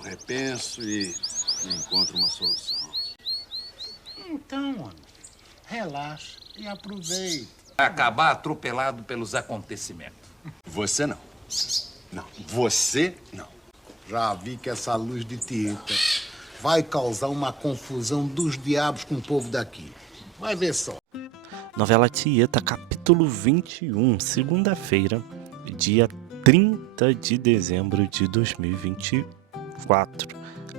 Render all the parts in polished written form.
repenso e não encontro uma solução. Então, homem, relaxa e aproveita. Vai acabar atropelado pelos acontecimentos. Você não. Não, você não. Já vi que essa luz de Tieta vai causar uma confusão dos diabos com o povo daqui. Vai ver só. Novela Tieta, capítulo 21, segunda-feira, dia 30 de dezembro de 2024.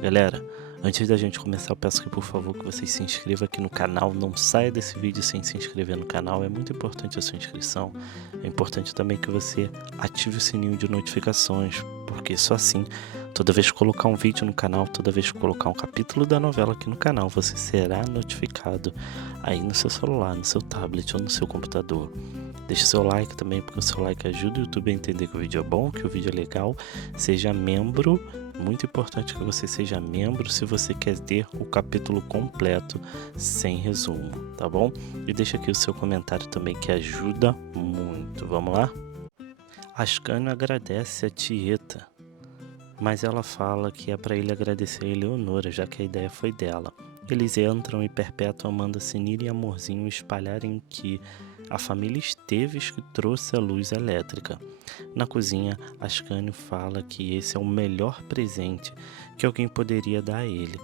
Galera, antes da gente começar, eu peço que, por favor, que vocês se inscrevam aqui no canal. Não saia desse vídeo sem se inscrever no canal. É muito importante a sua inscrição. É importante também que você ative o sininho de notificações, porque só assim, toda vez que colocar um vídeo no canal, toda vez que colocar um capítulo da novela aqui no canal, você será notificado aí no seu celular, no seu tablet ou no seu computador. Deixe seu like também, porque o seu like ajuda o YouTube a entender que o vídeo é bom, que o vídeo é legal. Seja membro. Muito importante que você seja membro se você quer ter o capítulo completo sem resumo, tá bom? E deixa aqui o seu comentário também, que ajuda muito. Vamos lá? Ascânio agradece a Tieta, mas ela fala que é para ele agradecer a Eleonora, já que a ideia foi dela. Eles entram e Perpétua manda Sinira e Amorzinho espalharem que a família Esteves que trouxe a luz elétrica. Na cozinha, Ascânio fala que esse é o melhor presente que alguém poderia dar a ele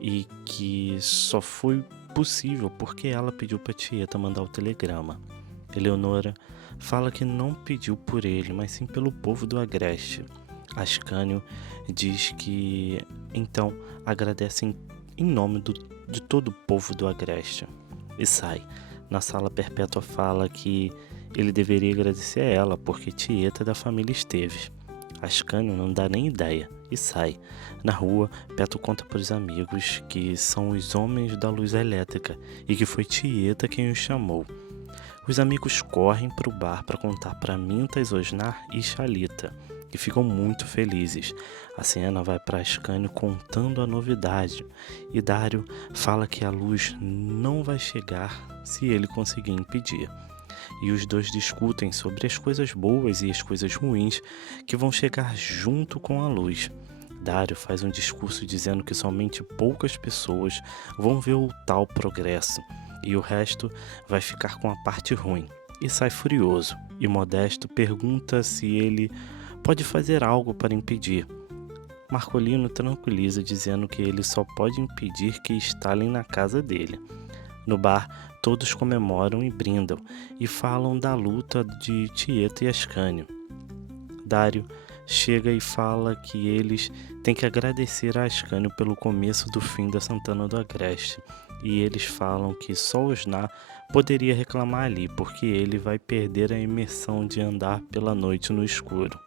e que só foi possível porque ela pediu para Tieta mandar o telegrama. Eleonora fala que não pediu por ele, mas sim pelo povo do Agreste. Ascânio diz que então agradecem em nome de todo o povo do Agreste e sai. Na sala, Perpétua fala que ele deveria agradecer a ela porque Tieta é da família Esteves. Ascânio não dá nem ideia e sai. Na rua, Peto conta para os amigos que são os homens da luz elétrica e que foi Tieta quem os chamou. Os amigos correm para o bar para contar para Mintas, Osnar e Xalita, que ficam muito felizes. A cena vai para Ascânio contando a novidade e Dário fala que a luz não vai chegar se ele conseguir impedir. E os dois discutem sobre as coisas boas e as coisas ruins que vão chegar junto com a luz. Dário faz um discurso dizendo que somente poucas pessoas vão ver o tal progresso e o resto vai ficar com a parte ruim. E sai furioso, e Modesto pergunta se ele pode fazer algo para impedir. Marcolino tranquiliza dizendo que ele só pode impedir que instalem na casa dele. No bar, todos comemoram e brindam e falam da luta de Tieta e Ascânio. Dário chega e fala que eles têm que agradecer a Ascânio pelo começo do fim da Santana do Agreste e eles falam que só Osnar poderia reclamar ali porque ele vai perder a imersão de andar pela noite no escuro.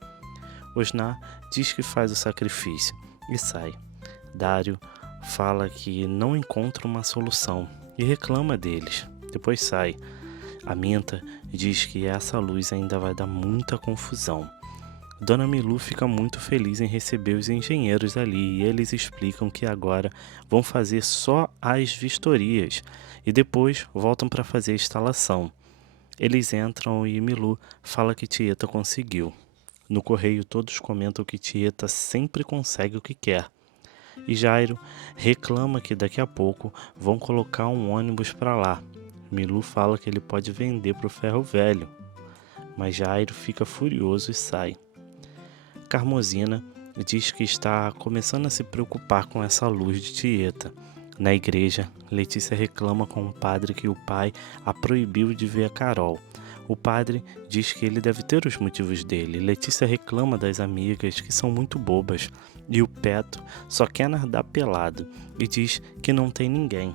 Osnar diz que faz o sacrifício e sai. Dário fala que não encontra uma solução e reclama deles. Depois sai. A Minta diz que essa luz ainda vai dar muita confusão. Dona Milu fica muito feliz em receber os engenheiros ali e eles explicam que agora vão fazer só as vistorias e depois voltam para fazer a instalação. Eles entram e Milu fala que Tieta conseguiu. No correio todos comentam que Tieta sempre consegue o que quer. E Jairo reclama que daqui a pouco vão colocar um ônibus para lá. Milu fala que ele pode vender para o ferro velho, mas Jairo fica furioso e sai. Carmozina diz que está começando a se preocupar com essa luz de Tieta. Na igreja, Letícia reclama com o padre que o pai a proibiu de ver a Carol. O padre diz que ele deve ter os motivos dele. Letícia reclama das amigas que são muito bobas e o Peto só quer nadar pelado e diz que não tem ninguém.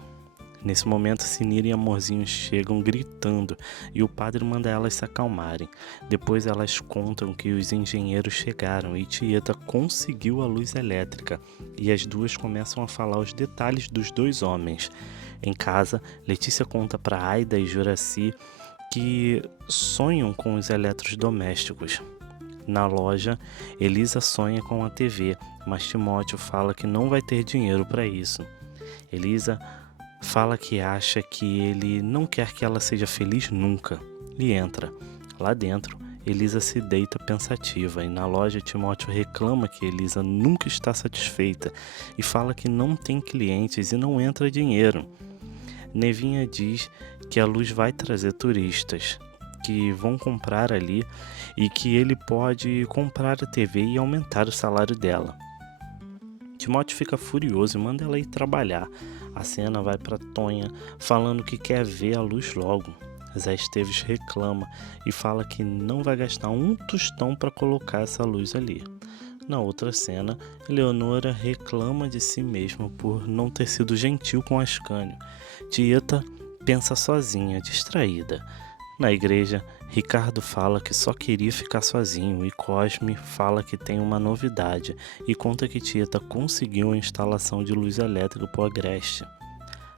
Nesse momento, Sinira e Amorzinho chegam gritando e o padre manda elas se acalmarem. Depois elas contam que os engenheiros chegaram e Tieta conseguiu a luz elétrica e as duas começam a falar os detalhes dos dois homens. Em casa, Letícia conta para Aida e Juraci que sonham com os eletrodomésticos. Na loja, Elisa sonha com a TV, mas Timóteo fala que não vai ter dinheiro para isso. Elisa fala que acha que ele não quer que ela seja feliz nunca e entra. Lá dentro, Elisa se deita pensativa e na loja Timóteo reclama que Elisa nunca está satisfeita e fala que não tem clientes e não entra dinheiro. Nevinha diz que a Luz vai trazer turistas que vão comprar ali e que ele pode comprar a TV e aumentar o salário dela. Timóteo fica furioso e manda ela ir trabalhar. A cena vai para Tonha falando que quer ver a Luz logo. Zé Esteves reclama e fala que não vai gastar um tostão para colocar essa luz ali. Na outra cena, Eleonora reclama de si mesma por não ter sido gentil com Ascânio. Tieta pensa sozinha, distraída. Na igreja, Ricardo fala que só queria ficar sozinho e Cosme fala que tem uma novidade e conta que Tieta conseguiu a instalação de luz elétrica para o Agreste.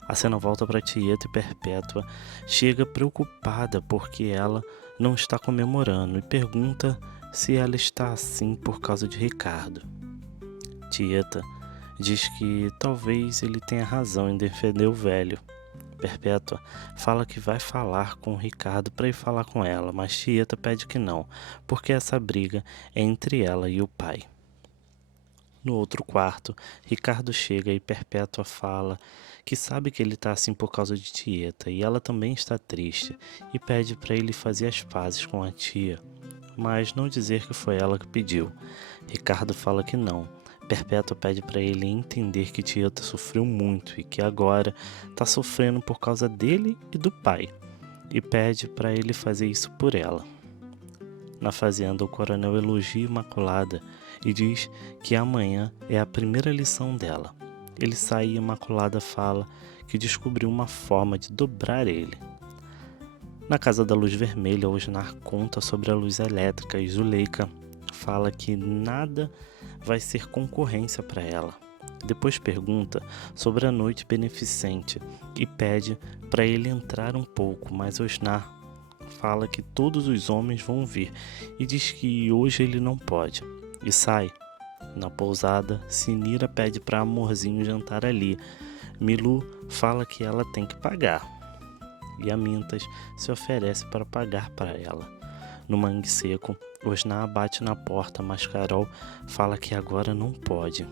A cena volta para Tieta e Perpétua chega preocupada porque ela não está comemorando e pergunta se ela está assim por causa de Ricardo. Tieta diz que talvez ele tenha razão em defender o velho. Perpétua fala que vai falar com o Ricardo para ir falar com ela, mas Tieta pede que não, porque essa briga é entre ela e o pai. No outro quarto, Ricardo chega e Perpétua fala que sabe que ele está assim por causa de Tieta e ela também está triste e pede para ele fazer as pazes com a tia, mas não dizer que foi ela que pediu. Ricardo fala que não. Perpétua pede para ele entender que Tieta sofreu muito e que agora está sofrendo por causa dele e do pai, e pede para ele fazer isso por ela. Na fazenda, o coronel elogia Imaculada e diz que amanhã é a primeira lição dela. Ele sai e Imaculada fala que descobriu uma forma de dobrar ele. Na casa da luz vermelha, Osnar conta sobre a luz elétrica e Zuleika fala que nada vai ser concorrência para ela. Depois pergunta sobre a noite beneficente e pede para ele entrar um pouco, mas Osnar fala que todos os homens vão vir e diz que hoje ele não pode e sai. Na pousada, Sinira pede para Amorzinho jantar ali. Milu fala que ela tem que pagar e Amintas se oferece para pagar para ela. No Mangue Seco, Osnar bate na porta, mas Carol fala que agora não pode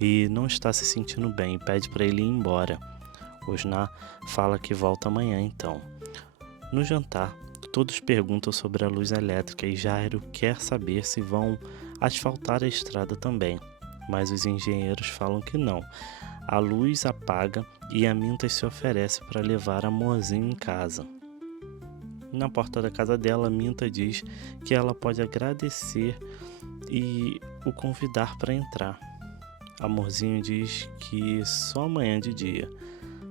e não está se sentindo bem e pede para ele ir embora. Osnar fala que volta amanhã então. No jantar, todos perguntam sobre a luz elétrica e Jairo quer saber se vão asfaltar a estrada também, mas os engenheiros falam que não. A luz apaga e Amintas se oferece para levar Amorzinho em casa. Na porta da casa dela, Minta diz que ela pode agradecer e o convidar para entrar. Amorzinho diz que só amanhã de dia.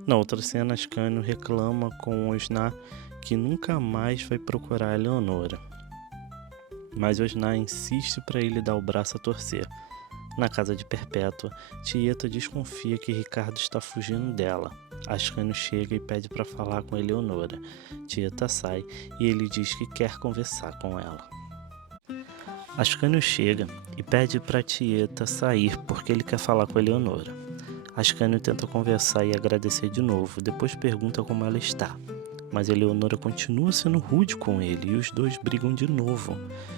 Na outra cena, Ascânio reclama com Osnar que nunca mais vai procurar a Eleonora. Mas Osnar insiste para ele dar o braço a torcer. Na casa de Perpétua, Tieta desconfia que Ricardo está fugindo dela. Ascânio chega e pede para falar com Eleonora. Tieta sai e ele diz que quer conversar com ela. Ascânio chega e pede para Tieta sair porque ele quer falar com Eleonora. Ascânio tenta conversar e agradecer de novo, depois pergunta como ela está. Mas Eleonora continua sendo rude com ele e os dois brigam de novo.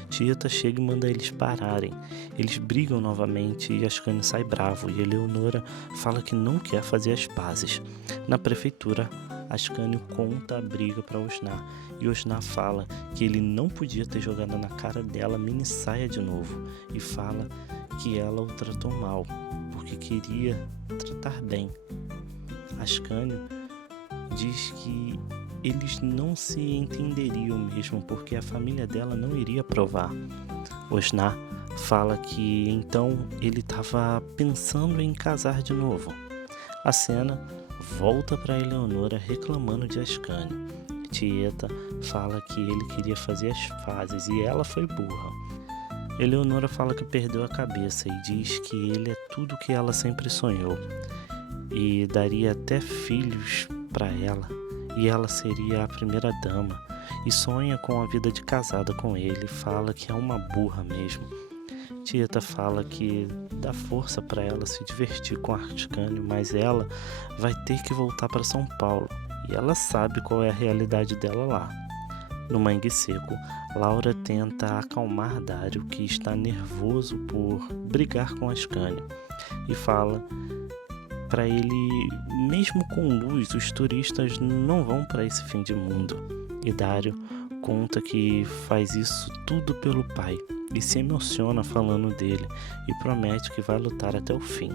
Tieta chega e manda eles pararem. Eles brigam novamente e Ascânio sai bravo e Eleonora fala que não quer fazer as pazes. Na prefeitura, Ascânio conta a briga para Osnar e Osnar fala que ele não podia ter jogado na cara dela a mini saia de novo e fala que ela o tratou mal porque queria tratar bem. Ascânio diz que eles não se entenderiam mesmo porque a família dela não iria aprovar. Osnar fala que então ele estava pensando em casar de novo. A cena volta para Eleonora reclamando de Ascânio. Tieta fala que ele queria fazer as pazes e ela foi burra. Eleonora fala que perdeu a cabeça e diz que ele é tudo que ela sempre sonhou e daria até filhos para ela. E ela seria a primeira dama e sonha com a vida de casada com ele, fala que é uma burra mesmo. Tieta fala que dá força para ela se divertir com Ascânio, mas ela vai ter que voltar para São Paulo e ela sabe qual é a realidade dela lá. No Mangue Seco, Laura tenta acalmar Dário, que está nervoso por brigar com Ascânio, e fala para ele, mesmo com luz, os turistas não vão para esse fim de mundo. E Dário conta que faz isso tudo pelo pai e se emociona falando dele e promete que vai lutar até o fim.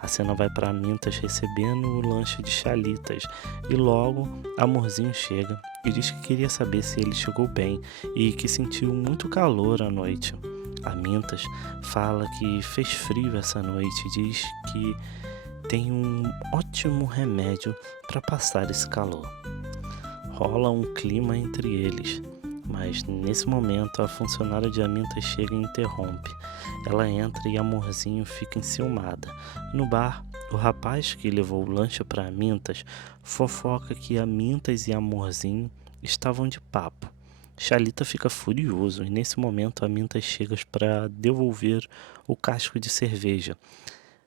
A cena vai para Amintas recebendo o lanche de chalitas e logo Amorzinho chega e diz que queria saber se ele chegou bem e que sentiu muito calor à noite. Amintas fala que fez frio essa noite e diz que tem um ótimo remédio para passar esse calor. Rola um clima entre eles, mas nesse momento a funcionária de Amintas chega e interrompe. Ela entra e Amorzinho fica enciumada. No bar, o rapaz que levou o lanche para Amintas fofoca que Amintas e Amorzinho estavam de papo. Chalita fica furioso e nesse momento Amintas chega para devolver o casco de cerveja.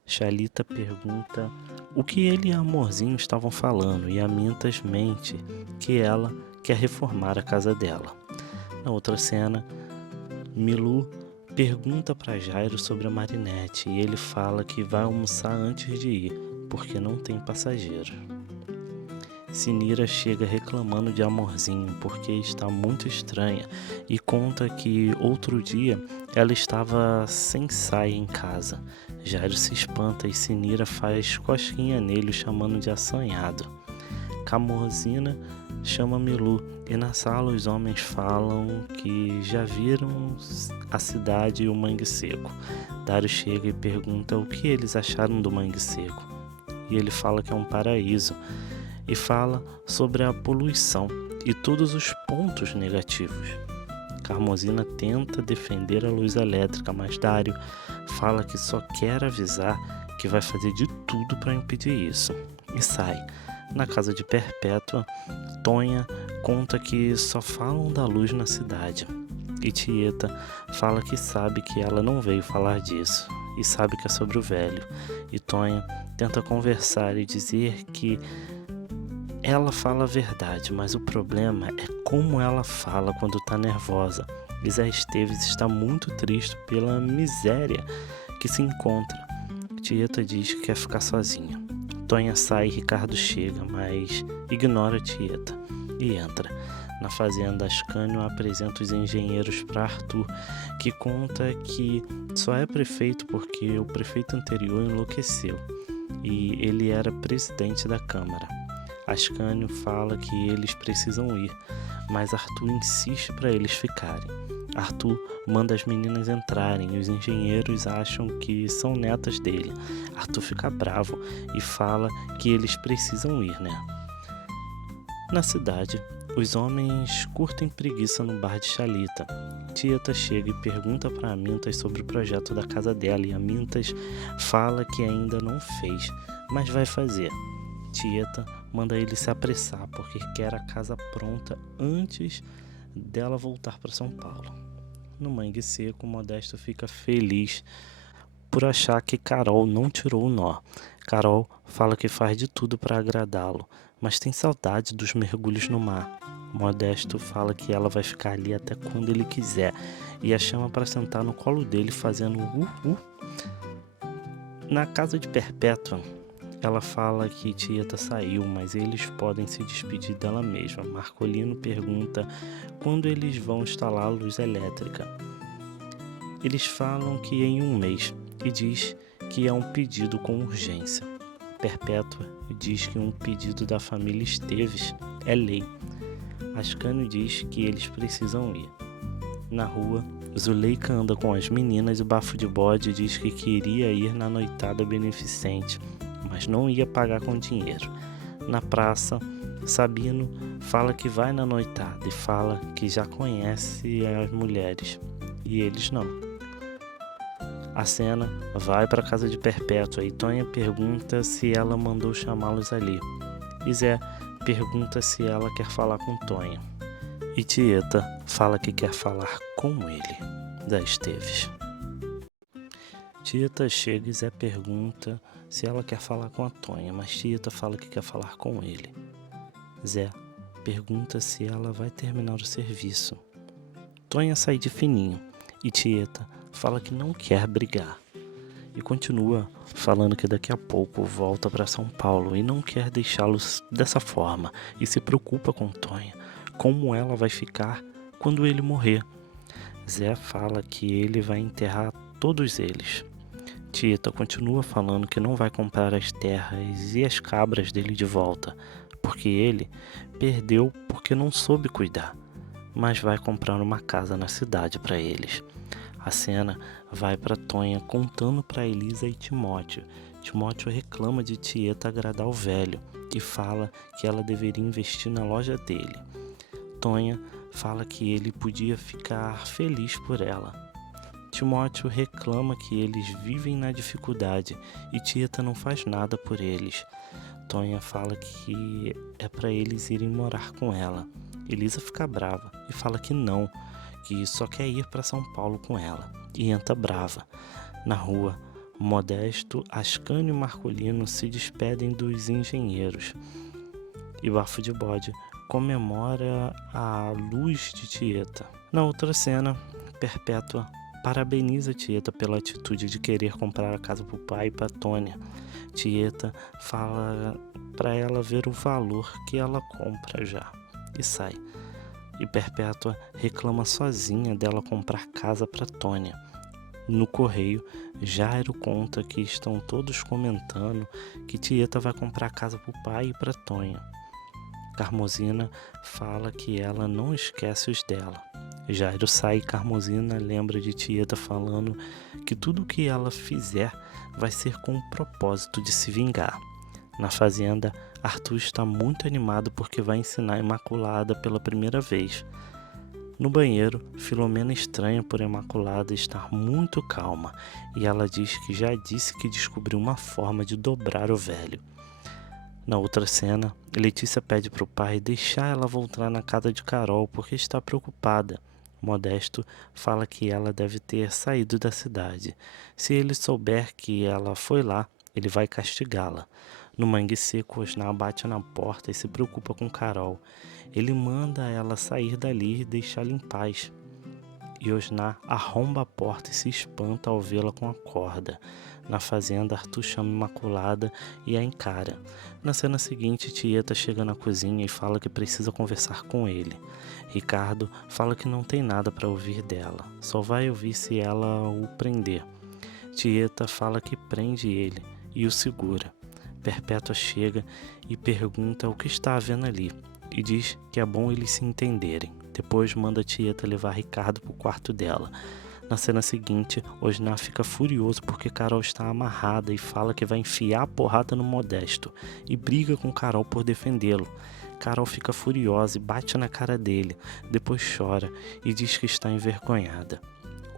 Chalita pergunta o que ele e Amorzinho estavam falando e Amintas mente que ela quer reformar a casa dela. Na outra cena, Milu pergunta para Jairo sobre a Marinette e ele fala que vai almoçar antes de ir, porque não tem passageiro. Sinira chega reclamando de Amorzinho porque está muito estranha e conta que outro dia ela estava sem saia em casa. Jairo se espanta e Sinira faz cosquinha nele, chamando de assanhado. Camorzina chama Milu e na sala os homens falam que já viram a cidade e o Mangue Seco. Dário chega e pergunta o que eles acharam do Mangue Seco e ele fala que é um paraíso e fala sobre a poluição e todos os pontos negativos. Carmozina tenta defender a luz elétrica, mas Dário fala que só quer avisar que vai fazer de tudo para impedir isso e sai. Na casa de Perpétua, Tonha conta que só falam da luz na cidade e Tieta fala que sabe que ela não veio falar disso e sabe que é sobre o velho, e Tonha tenta conversar e dizer que ela fala a verdade, mas o problema é como ela fala quando está nervosa. E Zé Esteves está muito triste pela miséria que se encontra. Tieta diz que quer ficar sozinha. Tonha sai e Ricardo chega, mas ignora Tieta e entra. Na fazenda, Ascânio apresenta os engenheiros para Arthur, que conta que só é prefeito porque o prefeito anterior enlouqueceu e ele era presidente da Câmara. Ascânio fala que eles precisam ir, mas Arthur insiste para eles ficarem. Arthur manda as meninas entrarem e os engenheiros acham que são netas dele. Arthur fica bravo e fala que eles precisam ir, né? Na cidade, os homens curtem preguiça no bar de Chalita. Tieta chega e pergunta para Amintas sobre o projeto da casa dela e Amintas fala que ainda não fez, mas vai fazer. Tieta manda ele se apressar porque quer a casa pronta antes dela voltar para São Paulo. No Mangue Seco, Modesto fica feliz por achar que Carol não tirou o nó. Carol fala que faz de tudo para agradá-lo, mas tem saudade dos mergulhos no mar. Modesto fala que ela vai ficar ali até quando ele quiser e a chama para sentar no colo dele fazendo Na casa de Perpétua, ela fala que Tieta saiu, mas eles podem se despedir dela mesma. Marcolino pergunta quando eles vão instalar a luz elétrica. Eles falam que em 1 mês e diz que é um pedido com urgência. Perpétua diz que um pedido da família Esteves é lei. Ascânio diz que eles precisam ir. Na rua, Zuleika anda com as meninas e o Bafo de Bode diz que queria ir na noitada beneficente, mas não ia pagar com dinheiro. Na praça, Sabino fala que vai na noitada e fala que já conhece as mulheres, e eles não. A cena vai para a casa de Perpétua e Tonha pergunta se ela mandou chamá-los ali. E Zé pergunta se ela quer falar com Tonha. E Tieta fala que quer falar com ele, Zé Esteves. Tieta chega e Zé pergunta se ela quer falar com a Tonha, mas Tieta fala que quer falar com ele. Zé pergunta se ela vai terminar o serviço. Tonha sai de fininho e Tieta fala que não quer brigar. E continua falando que daqui a pouco volta para São Paulo e não quer deixá-los dessa forma e se preocupa com Tonha, como ela vai ficar quando ele morrer. Zé fala que ele vai enterrar todos eles. Tieta continua falando que não vai comprar as terras e as cabras dele de volta, porque ele perdeu porque não soube cuidar, mas vai comprar uma casa na cidade para eles. A cena vai para Tonha contando para Elisa e Timóteo. Timóteo reclama de Tieta agradar o velho e fala que ela deveria investir na loja dele. Tonha fala que ele podia ficar feliz por ela. Timóteo reclama que eles vivem na dificuldade e Tieta não faz nada por eles. Tonha fala que é para eles irem morar com ela. Elisa fica brava e fala que não, que só quer ir para São Paulo com ela, e entra brava. Na rua, Modesto, Ascânio e Marcolino se despedem dos engenheiros, e Bafo de Bode comemora a luz de Tieta. Na outra cena, Perpétua parabeniza Tieta pela atitude de querer comprar a casa para o pai e para Tônia. Tieta fala para ela ver o valor que ela compra já e sai. E Perpétua reclama sozinha dela comprar casa para Tônia. No correio, Jairo conta que estão todos comentando que Tieta vai comprar casa para o pai e para Tônia. Carmosina fala que ela não esquece os dela. Jairo sai e Carmosina lembra de Tieta falando que tudo que ela fizer vai ser com o propósito de se vingar. Na fazenda, Arthur está muito animado porque vai ensinar a Imaculada pela primeira vez. No banheiro, Filomena estranha por Imaculada estar muito calma e ela diz que já disse que descobriu uma forma de dobrar o velho. Na outra cena, Letícia pede para o pai deixar ela voltar na casa de Carol porque está preocupada. Modesto fala que ela deve ter saído da cidade. Se ele souber que ela foi lá, ele vai castigá-la. No Mangue Seco, Osnar bate na porta e se preocupa com Carol. Ele manda ela sair dali e deixá-la em paz. E Osnar arromba a porta e se espanta ao vê-la com a corda. Na fazenda, Arthur chama Imaculada e a encara. Na cena seguinte, Tieta chega na cozinha e fala que precisa conversar com ele. Ricardo fala que não tem nada para ouvir dela, só vai ouvir se ela o prender. Tieta fala que prende ele e o segura. Perpétua chega e pergunta o que está havendo ali e diz que é bom eles se entenderem. Depois manda Tieta levar Ricardo para o quarto dela. Na cena seguinte, Osnar fica furioso porque Carol está amarrada e fala que vai enfiar a porrada no Modesto e briga com Carol por defendê-lo. Carol fica furiosa e bate na cara dele, depois chora e diz que está envergonhada.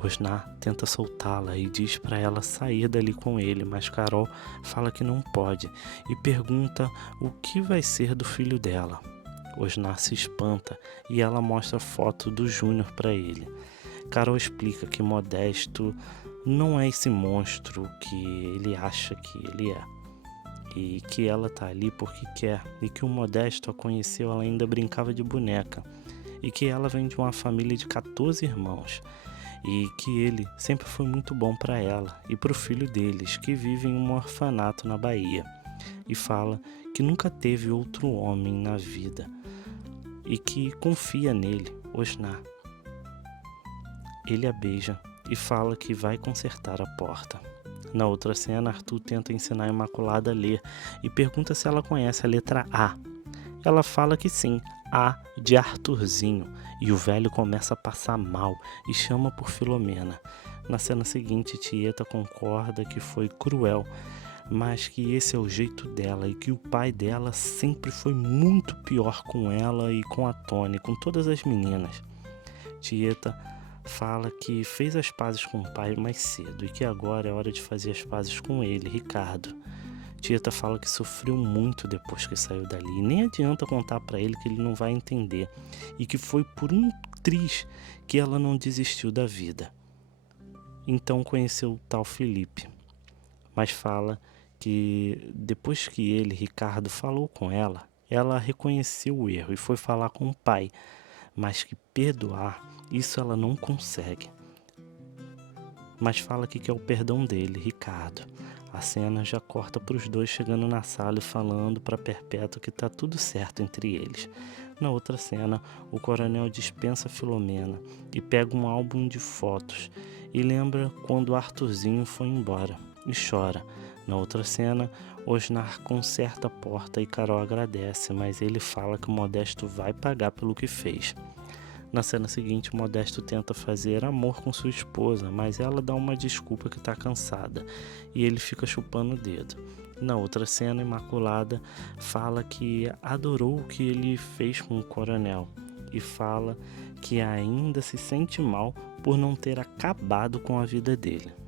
Osnar tenta soltá-la e diz para ela sair dali com ele, mas Carol fala que não pode e pergunta o que vai ser do filho dela. Osnar se espanta e ela mostra foto do Júnior para ele. Carol explica que Modesto não é esse monstro que ele acha que ele é. E que ela tá ali porque quer. E que o Modesto a conheceu, ela ainda brincava de boneca. E que ela vem de uma família de 14 irmãos. E que ele sempre foi muito bom para ela e para o filho deles, que vive em um orfanato na Bahia. E fala que nunca teve outro homem na vida. E que confia nele, Osnar. Ele a beija e fala que vai consertar a porta. Na outra cena, Arthur tenta ensinar a Imaculada a ler e pergunta se ela conhece a letra A. Ela fala que sim, A de Arthurzinho, e o velho começa a passar mal e chama por Filomena. Na cena seguinte, Tieta concorda que foi cruel, mas que esse é o jeito dela e que o pai dela sempre foi muito pior com ela e com a Tônia, com todas as meninas. Tieta fala que fez as pazes com o pai mais cedo e que agora é hora de fazer as pazes com ele, Ricardo. Tieta fala que sofreu muito depois que saiu dali e nem adianta contar para ele que ele não vai entender e que foi por um triz que ela não desistiu da vida. Então conheceu o tal Felipe, mas fala que depois que ele, Ricardo, falou com ela ela reconheceu o erro e foi falar com o pai, mas que perdoar, isso ela não consegue. Mas fala que quer o perdão dele, Ricardo. A cena já corta para os dois chegando na sala e falando para Perpétua que tá tudo certo entre eles. Na outra cena, o coronel dispensa Filomena e pega um álbum de fotos e lembra quando Arthurzinho foi embora e chora. Na outra cena, Osnar conserta a porta e Carol agradece, mas ele fala que o Modesto vai pagar pelo que fez. Na cena seguinte, Modesto tenta fazer amor com sua esposa, mas ela dá uma desculpa que está cansada e ele fica chupando o dedo. Na outra cena, Imaculada fala que adorou o que ele fez com o coronel e fala que ainda se sente mal por não ter acabado com a vida dele.